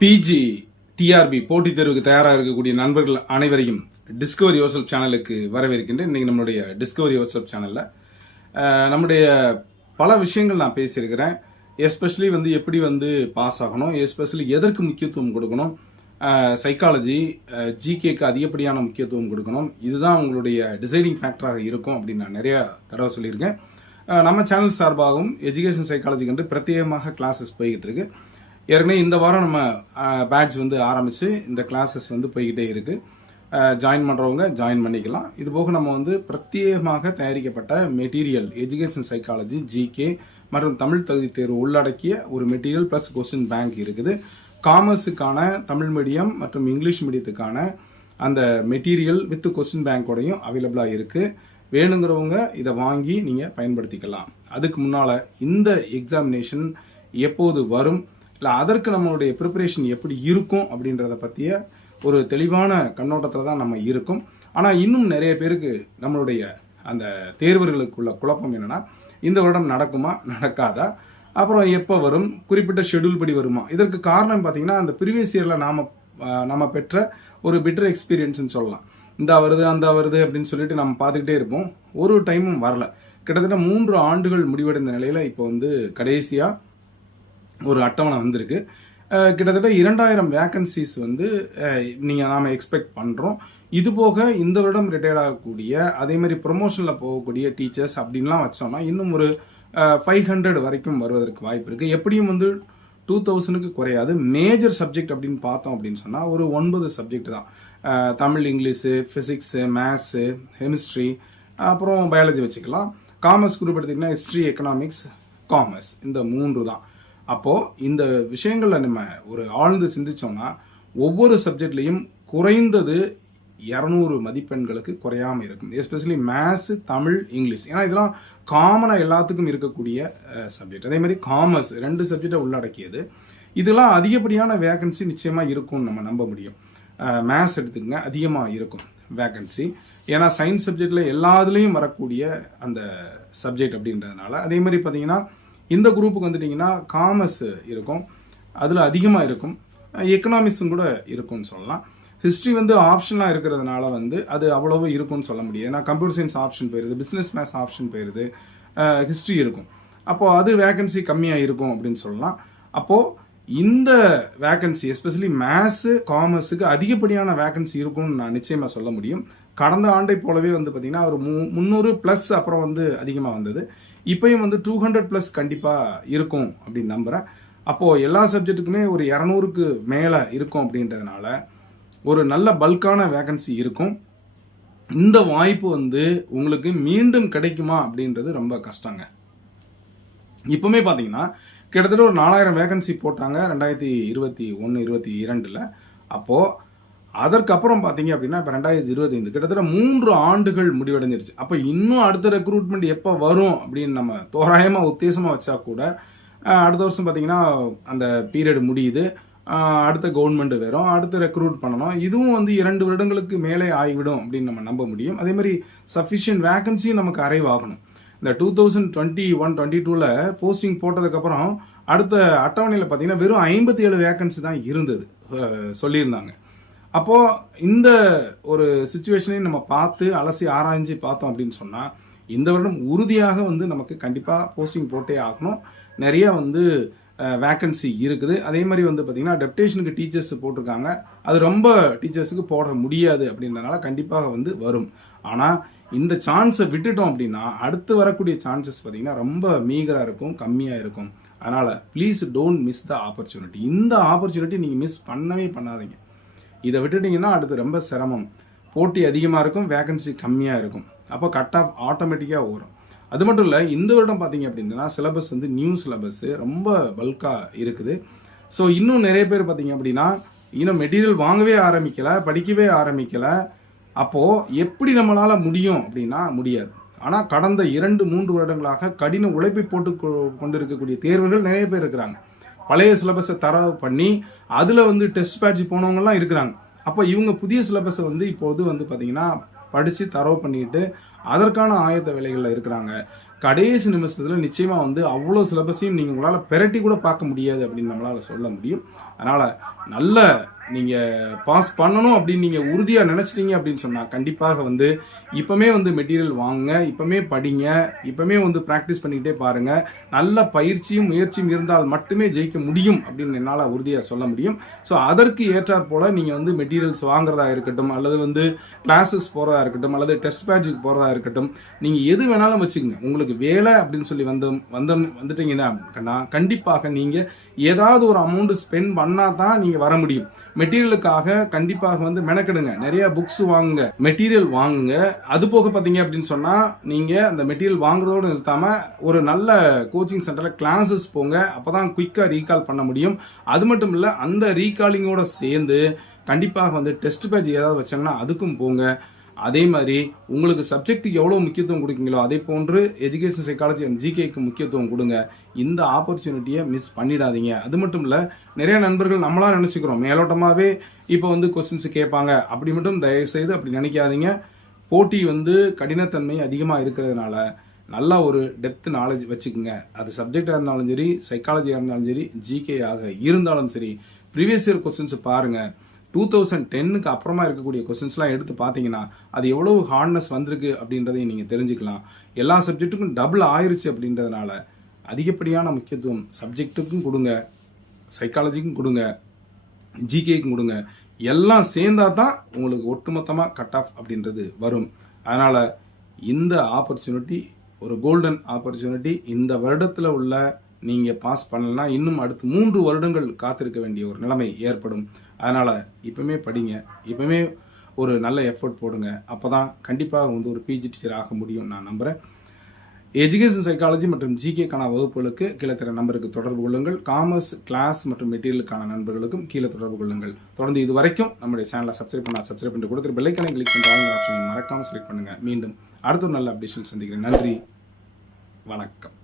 PG TRP போட்டித் தேர்வுக்கு தயாராக இருக்கக்கூடிய நண்பர்கள் அனைவரையும் டிஸ்கவரி யோர்செல்ஃப் சேனலுக்கு வரவேற்கின்றேன். இன்னைக்கு நம்மளுடைய டிஸ்கவரி யோர்செல்ஃப் சேனல்ல நம்முடைய பல விஷயங்கள் நான் பேசியிருக்கிறேன். எஸ்பெஷலி எப்படி பாஸ் ஆகணும், எஸ்பெஷலி எதற்கு முக்கியத்துவம் கொடுக்கணும், சைக்காலஜி ஜிகேக்கு அதிகப்படியான முக்கியத்துவம் கொடுக்கணும், இதுதான் உங்களுடைய டிசைடிங் ஃபேக்டராக இருக்கும் அப்படின்னு நான் நிறைய தடவை சொல்லியிருக்கேன். நம்ம சேனல் சார்பாகவும் எஜுகேஷன் சைக்காலஜிக்கு என்று பிரத்யேகமாக கிளாஸஸ் போய்கிட்டு இருக்கு. ஏற்கனவே இந்த வாரம் நம்ம பேட்ச் ஆரம்பிச்சு இந்த கிளாஸஸ் போய்கிட்டே இருக்கு. ஜாயின் பண்றவங்க ஜாயின் பண்ணிக்கலாம். இது போக நம்ம பிரத்யேகமாக தயாரிக்கப்பட்ட மெட்டீரியல் எஜுகேஷன் சைக்காலஜி ஜிகே மற்றும் தமிழ் தகுதி தேர்வு உள்ளடக்கிய ஒரு மெட்டீரியல் பிளஸ் கொஸ்டின் பேங்க் இருக்குது. காமர்ஸுக்கான தமிழ் மீடியம் மற்றும் இங்கிலீஷ் மீடியத்துக்கான அந்த மெட்டீரியல் வித் கொஸ்டின் பேங்கோடையும் அவைலபிளா இருக்கு. வேணுங்கிறவங்க இதை வாங்கி நீங்க பயன்படுத்திக்கலாம். அதுக்கு முன்னால இந்த எக்ஸாமினேஷன் எப்போது வரும், இல்லை அதற்கு நம்மளுடைய ப்ரிப்பரேஷன் எப்படி இருக்கும் அப்படின்றத பற்றிய ஒரு தெளிவான கண்ணோட்டத்தில் தான் நம்ம இருக்கும். ஆனால் இன்னும் நிறைய பேருக்கு நம்மளுடைய அந்த தேர்வர்களுக்குள்ள குழப்பம் என்னன்னா, இந்த வருடம் நடக்குமா நடக்காதா, அப்புறம் எப்போ வரும், குறிப்பிட்ட ஷெடியூல் படி வருமா. இதற்கு காரணம் பார்த்தீங்கன்னா, அந்த ப்ரீவியஸ் இயரில் நாம பெற்ற ஒரு பெட்டர் எக்ஸ்பீரியன்ஸ்னு சொல்லலாம். இந்த வருது அந்த வருது அப்படின்னு சொல்லிட்டு நம்ம பார்த்துக்கிட்டே இருப்போம். ஒரு டைமும் வரல. கிட்டத்தட்ட 3 ஆண்டுகள் முடிவடைந்த நிலையில இப்போ கடைசியா ஒரு அட்டவணை வந்திருக்கு. கிட்டத்தட்ட 2000 வேகன்சிஸ் நாம எக்ஸ்பெக்ட் பண்றோம். இது போக இந்த வருடம் ரிட்டையர்ட் ஆகக்கூடிய, அதே மாதிரி ப்ரொமோஷன்ல போகக்கூடிய டீச்சர்ஸ் அப்படின்லாம் வச்சோம்னா இன்னும் ஒரு 500 வரைக்கும் வருவதற்கு வாய்ப்பு இருக்கு. எப்படியும் 2000க்கு குறையாது. மேஜர் சப்ஜெக்ட் அப்படின்னு பார்த்தோம் அப்படின்னு சொன்னா ஒரு 9 சப்ஜெக்ட் தான். Tamil, English, physics, maths, chemistry, அப்புறம் பயாலஜி வச்சுக்கலாம். காமர்ஸ் குரூப் எடுத்தீங்கன்னா ஹிஸ்டரி, எக்கனாமிக்ஸ், காமர்ஸ், இந்த 3 தான். அப்போ இந்த விஷயங்கள்ல நம்ம ஒரு ஆழ்ந்து சிந்திச்சோம்னா ஒவ்வொரு சப்ஜெக்ட்லையும் குறைந்தது 200 மதிப்பெண்களுக்கு குறையாம இருக்கும். Especially maths, Tamil, English. ஏன்னா இதெல்லாம் காமனா எல்லாத்துக்கும் இருக்கக்கூடிய சப்ஜெக்ட். அதே மாதிரி காமர்ஸ் 2 சப்ஜெக்டை உள்ளடக்கியது. இதெல்லாம் அதிகப்படியான வேகன்சி நிச்சயமா இருக்கும்னு நம்ம நம்ப முடியும். மேத்ஸ் எடுத்துக்கங்க, அதிகமா இருக்கும் வேகன்சி. ஏன்னா சயின்ஸ் சப்ஜெக்ட்ல எல்லாத்துலயும் வரக்கூடிய அந்த சப்ஜெக்ட் அப்படின்றதுனால. அதே மாதிரி பாத்தீங்கன்னா இந்த குரூப்புக்கு வந்துட்டீங்கன்னா காமர்ஸ் இருக்கும், அதுல அதிகமா இருக்கும். எக்கனாமிக்ஸும் கூட இருக்கும்னு சொல்லலாம். ஹிஸ்டரி ஆப்ஷனா இருக்கிறதுனால அது அவ்வளவு இருக்கும்னு சொல்ல முடியாது. ஏன்னா கம்ப்யூட்டர் சயின்ஸ் ஆப்ஷன் போயிருது, பிசினஸ் மேத்ஸ் ஆப்ஷன் போயிருது, ஹிஸ்டரி இருக்கும். அப்போ அது வேகன்சி கம்மியா இருக்கும் அப்படின்னு சொல்லலாம். அப்போ இந்த வேகன்சி எஸ்பெஷலி மேத்ஸ், காமர்ஸுக்கு அதிகப்படியான வேகன்சி இருக்கும்னு நான் நிச்சயமா சொல்ல முடியும். கடந்த ஆண்டை போலவே பாத்தீங்கன்னா ஒரு 300 பிளஸ் அப்புறம் அதிகமா வந்தது. இப்பயும் 200 பிளஸ் கண்டிப்பா இருக்கும் அப்படின்னு நம்புறேன். அப்போ எல்லா சப்ஜெக்ட்டுக்குமே ஒரு 200க்கு மேல இருக்கும் அப்படின்றதுனால ஒரு நல்ல பல்கான வேகன்சி இருக்கும். இந்த வாய்ப்பு உங்களுக்கு மீண்டும் கிடைக்குமா அப்படின்றது ரொம்ப கஷ்டங்க. இப்பவுமே பாத்தீங்கன்னா கிட்டத்தட்ட ஒரு 4000 வேகன்சி போட்டாங்க 2021-22ல. அப்போ அதற்கப்புறம் பாத்தீங்க அப்படின்னா இப்ப 2025 கிட்டத்தட்ட 3 ஆண்டுகள் முடிவடைஞ்சிருச்சு. அப்ப இன்னும் அடுத்த ரெக்ரூட்மெண்ட் எப்ப வரும் அப்படின்னு நம்ம தோராயமா உத்தேசமா வச்சா கூட அடுத்த வருஷம் பாத்தீங்கன்னா அந்த பீரியட் முடியுது, அடுத்த கவர்மெண்ட் வரும், அடுத்து ரெக்ரூட் பண்ணணும். இதுவும் 2 வருடங்களுக்கு மேலே ஆகிவிடும் அப்படின்னு நம்ம நம்ப முடியும். அதே மாதிரி சஃபிஷியன்ட் வேகன்சியும் நமக்கு அரைவ் ஆகணும். இந்த 2021-22ல போஸ்டிங் போட்டதுக்கு அப்புறம் அடுத்த அட்டவணையில பாத்தீங்கன்னா வெறும் 57 வேகன்சி தான் இருந்தது சொல்லியிருந்தாங்க. அப்போ இந்த ஒரு சிச்சுவேஷனையும் நம்ம பார்த்து அலசி ஆராய்ஞ்சு பார்த்தோம் அப்படின்னு சொன்னா இந்த வருடம் உறுதியாக நமக்கு கண்டிப்பா போஸ்டிங் போட்டே ஆகணும். நிறைய வேகன்சி இருக்குது. அதே மாதிரி பாத்தீங்கன்னா டெப்டேஷனுக்கு டீச்சர்ஸ் போட்டிருக்காங்க. அது ரொம்ப டீச்சர்ஸுக்கு போட முடியாது அப்படின்றதுனால கண்டிப்பாக வரும். ஆனா இந்த சான்ஸை விட்டுட்டோம் அப்படின்னா அடுத்து வரக்கூடிய சான்சஸ் பாத்தீங்கன்னா ரொம்ப மீகரா இருக்கும், கம்மியா இருக்கும். அதனால please don't miss the opportunity. இந்த ஆப்பர்ச்சுனிட்டி நீங்க மிஸ் பண்ணவே பண்ணாதீங்க. இதை விட்டுட்டீங்கன்னா அடுத்து ரொம்ப சிரமம். போட்டி அதிகமா இருக்கும், வேகன்சி கம்மியா இருக்கும். அப்போ கட் ஆஃப் ஆட்டோமேட்டிக்கா வரும். அது மட்டும் இல்ல, இந்த வருடம் பாத்தீங்க அப்படின்னா சிலபஸ் நியூ சிலபஸ் ரொம்ப பல்கா இருக்குது. ஸோ இன்னும் நிறைய பேர் பாத்தீங்க அப்படின்னா இன்னும் மெட்டீரியல் வாங்கவே ஆரம்பிக்கல, படிக்கவே ஆரம்பிக்கல. அப்போ எப்படி நம்மளால முடியும் அப்படின்னா முடியாது. ஆனா கடந்த 2-3 வருடங்களாக கடின உழைப்பை போட்டு கொண்டிருக்கக்கூடிய தேர்வுகள் நிறைய பேர் இருக்கிறாங்க. பழைய சிலபஸை தரவு பண்ணி அதுல டெஸ்ட் பேட்ச் போனவங்க எல்லாம் இருக்கிறாங்க. அப்போ இவங்க புதிய சிலபஸை இப்போது பாத்தீங்கன்னா படிச்சு தரவு பண்ணிட்டு அதற்கான ஆயத்த வேலைகளில் இருக்கிறாங்க. கடைசி நிமிஷத்தில் நிச்சயமாக வந்து அவ்வளோ சிலபஸையும் நீங்கள் உங்களால் பெரட்டி கூட பார்க்க முடியாது அப்படின்னு நம்மளால் சொல்ல முடியும். அதனால் நல்ல நீங்கள் பாஸ் பண்ணணும் அப்படின்னு நீங்கள் உறுதியாக நினச்சிட்டீங்க அப்படின்னு சொன்னால் கண்டிப்பாக வந்து இப்போமே வந்து மெட்டீரியல் வாங்குங்க, இப்போமே படிங்க, இப்போமே வந்து ப்ராக்டிஸ் பண்ணிக்கிட்டே பாருங்கள். நல்ல பயிற்சியும் முயற்சியும் இருந்தால் மட்டுமே ஜெயிக்க முடியும் அப்படின்னு என்னால் உறுதியாக சொல்ல முடியும். ஸோ அதற்கு ஏற்றாற் போல் நீங்கள் வந்து மெட்டீரியல்ஸ் வாங்குறதா இருக்கட்டும், அல்லது வந்து கிளாஸஸ் போகிறதா இருக்கட்டும், அல்லது டெஸ்ட் பேட்சுக்கு போகிறதா இருக்கட்டும், நீங்கள் எது வேணாலும் வச்சுக்கோங்க. உங்களுக்கு வேலை அப்படின்னு சொல்லி வந்துட்டீங்கன்னா கண்டிப்பாக நீங்கள் ஏதாவது ஒரு அமௌண்ட் ஸ்பெண்ட் பண்ணால் தான் நீங்கள் வர முடியும். மெட்டீரியலுக்காக கண்டிப்பாக வந்து மெனக்கெடுங்க, நிறைய புக்ஸ் வாங்குங்க, மெட்டீரியல் வாங்குங்க. அது போக பார்த்தீங்க அப்படின்னு சொன்னால் நீங்கள் அந்த மெட்டீரியல் வாங்குறதோடு நிறுத்தாமல் ஒரு நல்ல கோச்சிங் சென்டரில் கிளாஸஸ் போங்க. அப்போ தான் குயிக்காக ரீகால் பண்ண முடியும். அது மட்டும் இல்லை, அந்த ரீகாலிங்கோட சேர்ந்து கண்டிப்பாக வந்து டெஸ்ட் பேட்ச் ஏதாவது வச்சாங்கன்னா அதுக்கும் போங்க. அதே மாதிரி உங்களுக்கு சப்ஜெக்ட்டுக்கு எவ்வளோ முக்கியத்துவம் கொடுக்கீங்களோ அதே போன்று எஜுகேஷன் சைக்காலஜி அண்ட் ஜிகேக்கு முக்கியத்துவம் கொடுங்க. இந்த ஆப்பர்ச்சுனிட்டியை மிஸ் பண்ணிடாதீங்க. அது மட்டும் இல்லை, நிறைய நண்பர்கள் நம்மளா நினச்சிக்கிறோம் மேலோட்டமாகவே இப்போ வந்து கொஸ்டின்ஸ் கேட்பாங்க, அப்படி மட்டும் தயவுசெய்து அப்படி நினைக்காதீங்க. போட்டி வந்து கடினத்தன்மை அதிகமாக இருக்கிறதுனால நல்லா ஒரு டெப்த் நாலேஜ் வச்சுக்கோங்க. அது சப்ஜெக்டாக இருந்தாலும் சரி, சைக்காலஜியாக இருந்தாலும் சரி, ஜிகேயாக இருந்தாலும் சரி, ப்ரீவியஸ் இயர் கொஸ்டின்ஸ் பாருங்கள். 2010க்கு அப்புறமா இருக்கக்கூடிய கொஸ்டின்ஸ்லாம் எடுத்து பார்த்தீங்கன்னா அது எவ்வளவு ஹார்ட்னஸ் வந்திருக்கு அப்படின்றதையும் நீங்கள் தெரிஞ்சுக்கலாம். எல்லா சப்ஜெக்ட்டுக்கும் டபுள் ஆயிருச்சு அப்படின்றதுனால அதிகப்படியான முக்கியத்துவம் சப்ஜெக்ட்டுக்கும் கொடுங்க, சைக்காலஜிக்கும் கொடுங்க, ஜிகேக்கும் கொடுங்க. எல்லாம் சேர்ந்தா தான் உங்களுக்கு ஒட்டுமொத்தமாக கட் ஆஃப் அப்படின்றது வரும். அதனால் இந்த ஆப்பர்ச்சுனிட்டி ஒரு கோல்டன் ஆப்பர்ச்சுனிட்டி. இந்த வருடத்தில் உள்ள நீங்கள் பாஸ் பண்ணலன்னா இன்னும் அடுத்து 3 வருடங்கள் காத்திருக்க வேண்டிய ஒரு நிலைமை ஏற்படும். அதனால் இப்போமே படிங்க, இப்போமே ஒரு நல்ல எஃபர்ட் போடுங்க. அப்போ தான் கண்டிப்பாக வந்து ஒரு பிஜி டீச்சர் ஆக முடியும் நான் நம்புகிறேன். எஜுகேஷன் சைக்காலஜி மற்றும் ஜிகேக்கான வகுப்புகளுக்கு கீழே தர நம்பருக்கு தொடர்பு கொள்ளுங்கள். காமர்ஸ் கிளாஸ் மற்றும் மெட்டீரியலுக்கான நண்பர்களுக்கும் கீழே தொடர்பு கொள்ளுங்கள். தொடர்ந்து இது வரைக்கும் நம்முடைய சேனலை சப்ஸ்கிரைப் பண்ணி கொடுத்துரு பெல்லைக்கான கிளிக் பண்ணுற ஆப்ஷனை மறக்காமல் செலக்ட் பண்ணுங்கள். மீண்டும் அடுத்த ஒரு நல்ல அப்டேஷன் சந்திக்கிறேன். நன்றி, வணக்கம்.